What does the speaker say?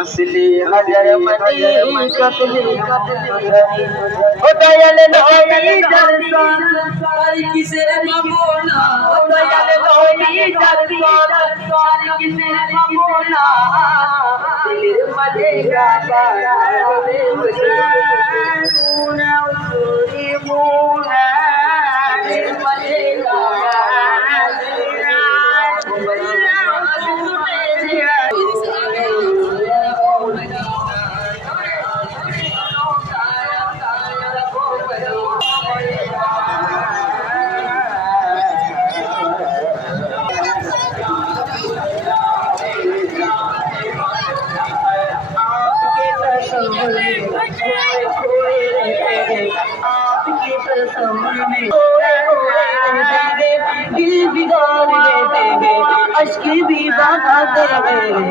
असली हजर मनी कतली ओ दयाल नबी दर्शन सारी किसे मामोना ओ दयाल नबी दर्शन सारी किसे मामोना दिल मजे गाता रे मुना उरी मुना दिल मजे गाता आपकी कसम में दिल बिगाड़ देते हैं अश्क भी बहा देते हैं।